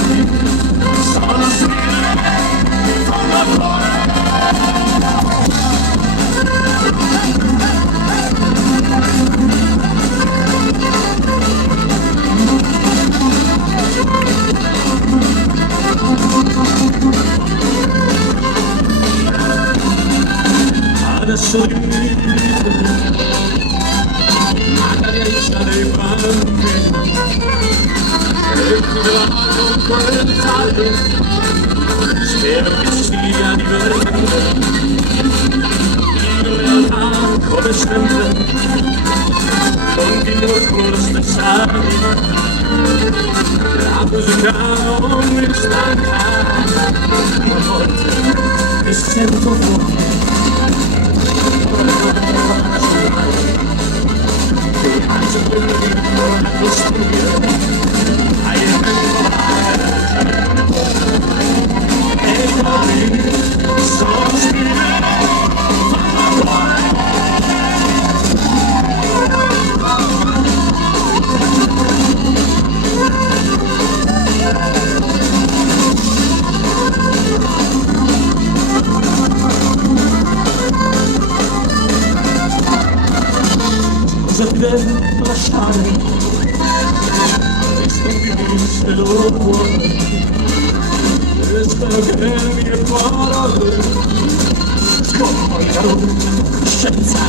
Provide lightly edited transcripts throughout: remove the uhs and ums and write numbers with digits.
lasciarmi, sono spirito in fondo al cuore. Adesso magari aiutare i banchi e chiudiamo con quel taglio, spero che sia divertente, in realtà come sempre continuo con lo stesso animo, la musica non mi stanca, a volte mi sento fuori. Cosa ti devo lasciare? Se lo vuoi, e spero che le mie parole sconvolgano scienza.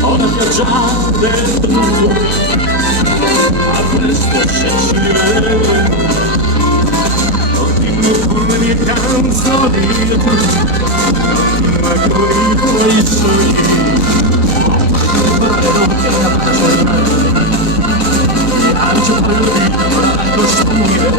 Ora viaggiamo dentro, a presto Cecilia, continuo con le mie canzoni, ma con i tuoi sogni. Anche per lui, costruire